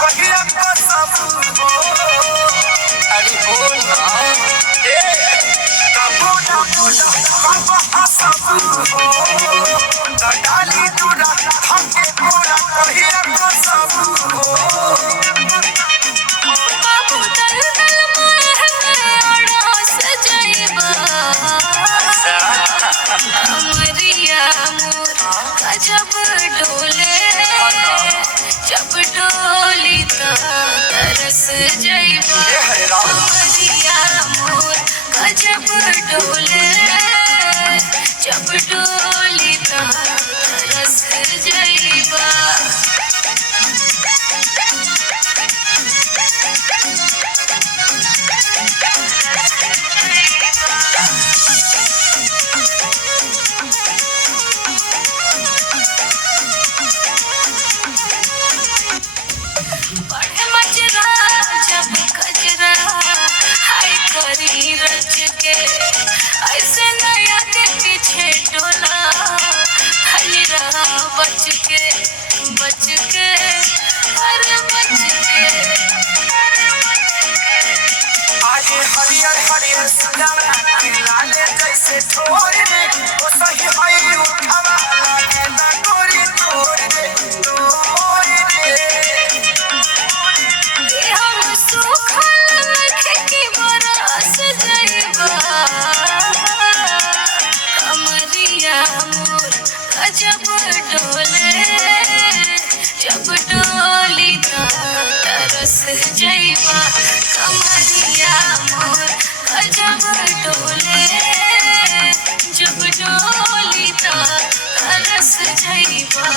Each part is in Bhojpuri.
कहिया कसम हो। अरे बोल ना ए कबो ना बोला कब हसब हो। डाली दूरा हमके पूरा कहिया कसम हो। बाबू दल दल मोर सजैबा कमरिया मोर गजब डोले जब डोली तरस जैबा कमरिया मोर गजब डोले जब डोली तरस जैबा। बढ़े मजरा जब कजरा हाय करी रच के ऐसे नया के पीछे डोला खाली रहा बच के अरे बच के। आज हरियर हरियर सुगंधा लाले जैसे ठोर रे ओ सही हई उठावा लागे ना गोरी तोर रे हम सुखल लखे की बरस जइबा कमरिया मोर गजब डोले जब डोली तरस जइबा कमरिया मोर गजब डोले जब डोली तरस जइबा।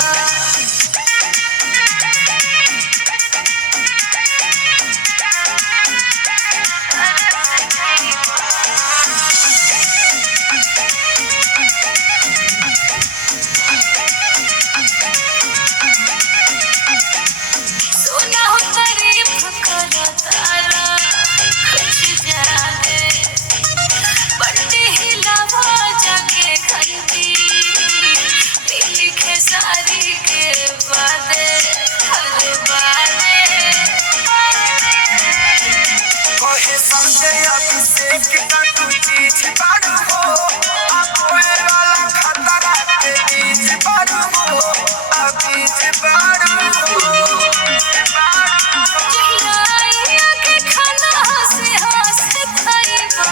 सोना हो तारीफ करो तारा कुछ जाने बंटी हिलावा जाके खरीदी पीली खेसारी के बादे हर बादे कहे समझे अभिषेक का तू चीज बारू हो अकोए वाला खतरा के बीच बारू हो बीच बारू हो। जहिया के खाना हंस खाइबा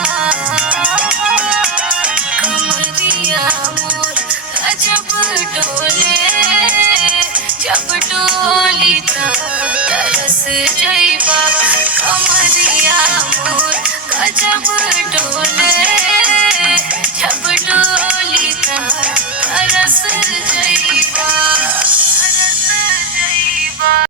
कमरिया मोर गजब डोले जब डोली तरस जइबा कमरिया मोर गजब डोले